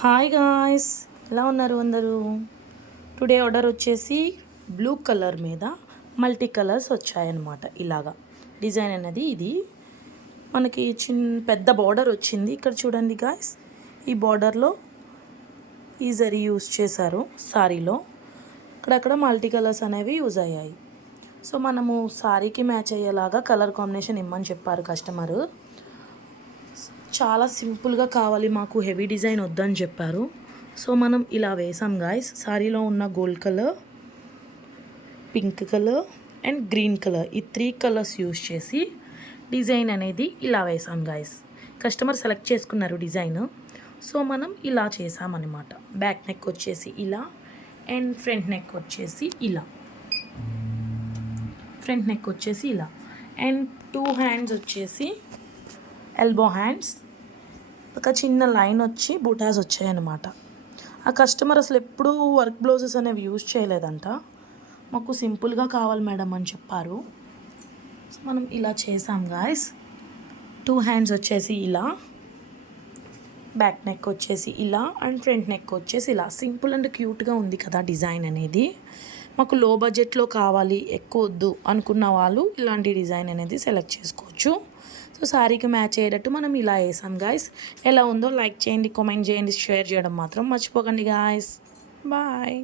Hi guys, ఎలా ఉన్నారు అందరూ? టుడే ఆర్డర్ వచ్చేసి బ్లూ కలర్ మీద మల్టీ కలర్స్ వచ్చాయన్నమాట. ఇలాగా డిజైన్ అనేది ఇది మనకి పెద్ద బార్డర్ వచ్చింది. ఇక్కడ చూడండి గాయ్స్, ఈ బార్డర్లో ఈ జరీ యూజ్ చేశారు సారీలో. అక్కడక్కడ మల్టీ కలర్స్ అనేవి యూజ్ అయ్యాయి. సో మనము సారీకి మ్యాచ్ అయ్యేలాగా కలర్ కాంబినేషన్ ఇమ్మని చెప్పారు కస్టమరు. చాలా సింపుల్గా కావాలి, మాకు హెవీ డిజైన్ వద్దని చెప్పారు. సో మనం ఇలా వేసాం గాయస్. సారీలో ఉన్న gold colour, pink colour and green colour, ఈ 3 కలర్స్ యూజ్ చేసి డిజైన్ అనేది ఇలా వేసాం గాయస్. కస్టమర్ సెలెక్ట్ చేసుకున్నారు డిజైన్. సో మనం ఇలా చేసామన్నమాట. బ్యాక్ నెక్ వచ్చేసి ఇలా అండ్ ఫ్రంట్ నెక్ వచ్చేసి ఇలా. అండ్ 2 హ్యాండ్స్ వచ్చేసి ఎల్బో హ్యాండ్స్, ఒక చిన్న లైన్ వచ్చి బూటాస్ వచ్చాయన్నమాట. ఆ కస్టమర్ అసలు ఎప్పుడూ వర్క్ బ్లౌజెస్ అనేవి యూజ్ చేయలేదంట. మాకు సింపుల్గా కావాలి మేడం అని చెప్పారు. సో మనం ఇలా చేసాం గాయస్. 2 హ్యాండ్స్ వచ్చేసి ఇలా, బ్యాక్ నెక్ వచ్చేసి ఇలా అండ్ ఫ్రంట్ నెక్ వచ్చేసి ఇలా. సింపుల్ అండ్ క్యూట్గా ఉంది కదా డిజైన్ అనేది. మాకు లో బడ్జెట్లో కావాలి, ఎక్కువ వద్దు అనుకున్న వాళ్ళు ఇలాంటి డిజైన్ అనేది సెలెక్ట్ చేసుకోవచ్చు. సో శారీకి మ్యాచ్ అయ్యేటట్టు మనం ఇలా వేసాం గాయస్. ఎలా ఉందో లైక్ చేయండి, కామెంట్ చేయండి, షేర్ చేయడం మాత్రం మర్చిపోకండి గాయస్. బాయ్.